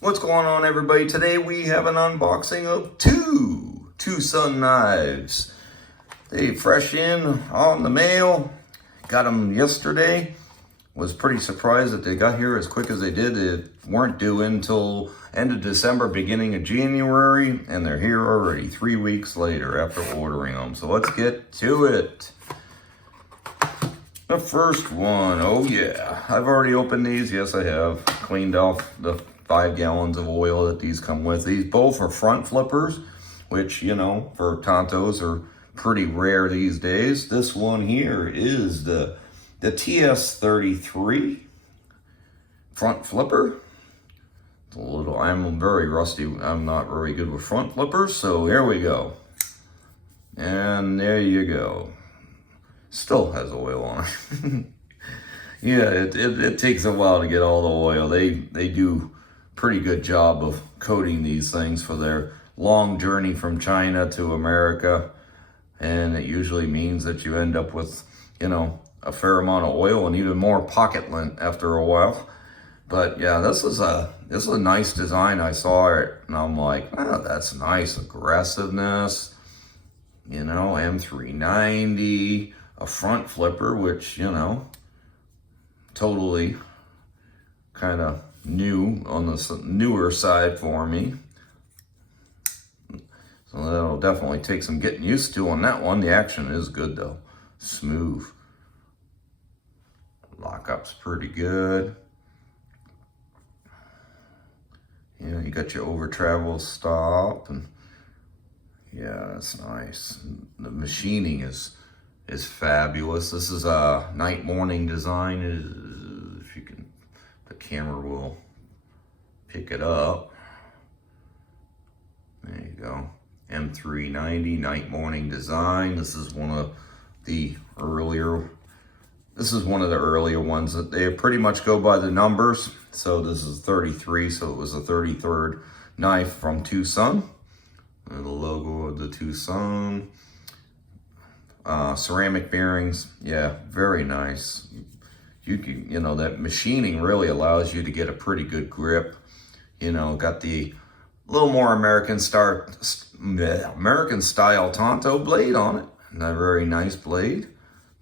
What's going on, everybody? Today we have an unboxing of two TwoSun knives. They fresh in on the mail. Got them yesterday. Was pretty surprised that they got here as quick as they did. They weren't due until end of December, beginning of January, and they're here already 3 weeks later after ordering them. So let's get to it. The first one, oh yeah. I've already opened these. Yes, I have. Cleaned off the 5 gallons of oil that these come with. These both are front flippers, which, you know, for Tantos are pretty rare these days. This one here is the TS33 front flipper. It's a little, I'm very rusty. I'm not very good with front flippers, so here we go. And there you go. Still has oil on it. Yeah, it takes a while to get all the oil. They do pretty good job of coating these things for their long journey from China to America. And it usually means that you end up with, you know, a fair amount of oil and even more pocket lint after a while. But yeah, this is a nice design. I saw it and I'm like, oh, that's nice. Aggressiveness, you know, M390, a front flipper, which, you know, totally kind of new on the newer side for me. So that'll definitely take some getting used to on that one. The action is good though. Smooth. Lockup's pretty good. Yeah, you got your over travel stop, and yeah, that's nice. The machining is fabulous. This is a night morning design. If you can, the camera will pick it up. There you go. M390 night morning design. This is one of the earlier ones that they pretty much go by the numbers. So this is 33, so it was the 33rd knife from TwoSun. And the logo of the TwoSun. Ceramic bearings, yeah, very nice. You can, you know, that machining really allows you to get a pretty good grip. You know, got the little more American style Tanto blade on it. And a very nice blade.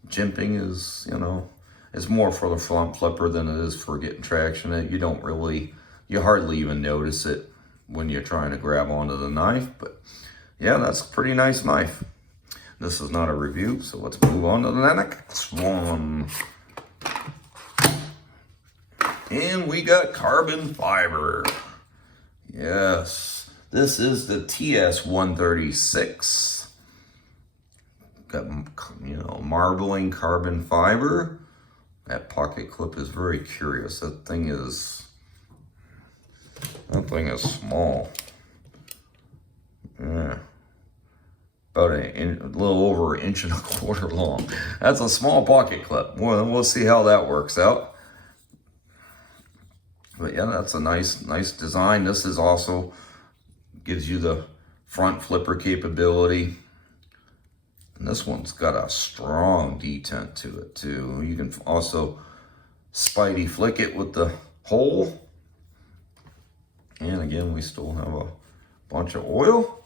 Jimping is, you know, it's more for the front flipper than it is for getting traction. You hardly even notice it when you're trying to grab onto the knife. But yeah, that's a pretty nice knife. This is not a review, so let's move on to the next one. And we got carbon fiber. Yes, this is the TS136. Got, you know, marbling carbon fiber. That pocket clip is very curious. That thing is small. Yeah. About a little over 1.25 inches long. That's a small pocket clip. Well, we'll see how that works out. But yeah, that's a nice design. This is also gives you the front flipper capability. And this one's got a strong detent to it too. You can also spidey flick it with the hole. And again, we still have a bunch of oil.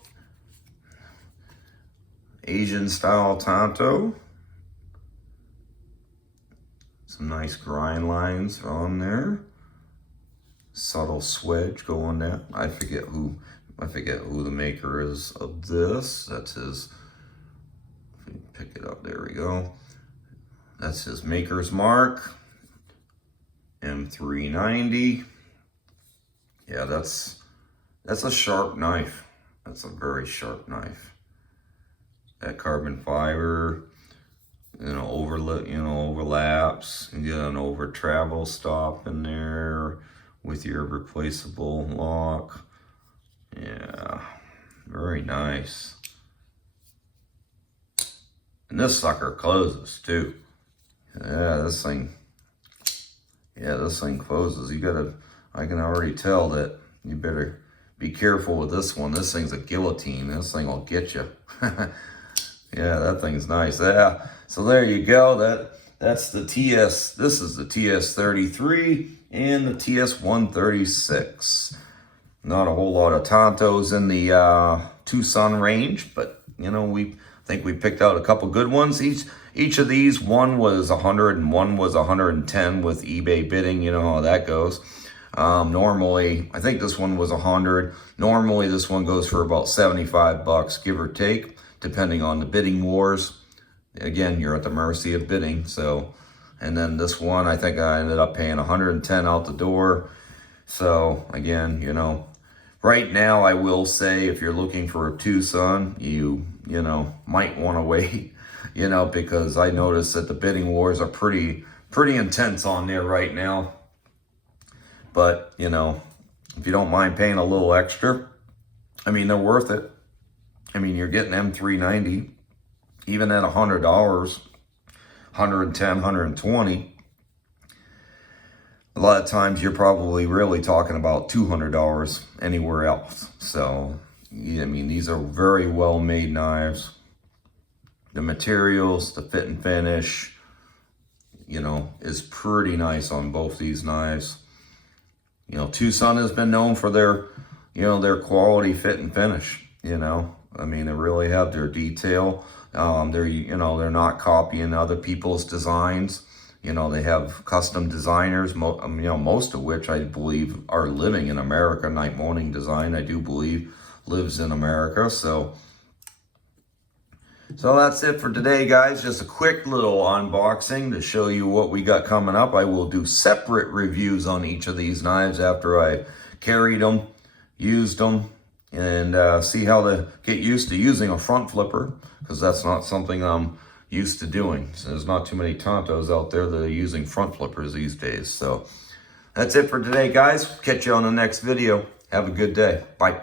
Asian style Tanto. Some nice grind lines on there. Subtle swedge going down. I forget who the maker is of this. That's his. If we can pick it up, there we go. That's his maker's mark. M390. Yeah, that's a sharp knife. That's a very sharp knife. That carbon fiber, you know, overlaps. You get an over travel stop in there with your replaceable lock. Yeah, very nice. And this sucker closes too. Yeah, this thing closes. I can already tell that you better be careful with this one. This thing's a guillotine. This thing will get you. Yeah, that thing's nice. Yeah, so there you go. That's the TS. This is the TS33 and the TS136. Not a whole lot of Tantos in the TwoSun range, but you know, I think we picked out a couple good ones. Each of these, one was 100 and one was 110 with eBay bidding. You know how that goes. Normally, I think this one was 100. Normally, this one goes for about 75 bucks, give or take, depending on the bidding wars. Again, you're at the mercy of bidding. So, and then this one, I think I ended up paying 110 out the door. So again, you know, right now I will say if you're looking for a TwoSun, you know, might want to wait, you know, because I noticed that the bidding wars are pretty intense on there right now. But, you know, if you don't mind paying a little extra, I mean, they're worth it. I mean, you're getting M390, even at $100, 110, 120. A lot of times you're probably really talking about $200 anywhere else. So, I mean, these are very well made knives. The materials, the fit and finish, you know, is pretty nice on both these knives. You know, TwoSun has been known for their, you know, their quality fit and finish, you know. I mean, they really have their detail. You know, they're not copying other people's designs. You know, they have custom designers, you know, most of which I believe are living in America. Night Morning Design, I do believe, lives in America. So that's it for today, guys. Just a quick little unboxing to show you what we got coming up. I will do separate reviews on each of these knives after I carried them, used them, and see how to get used to using a front flipper, because that's not something I'm used to doing. So there's not too many Tantos out there that are using front flippers these days. So that's it for today, guys. Catch you on the next video. Have a good day. Bye.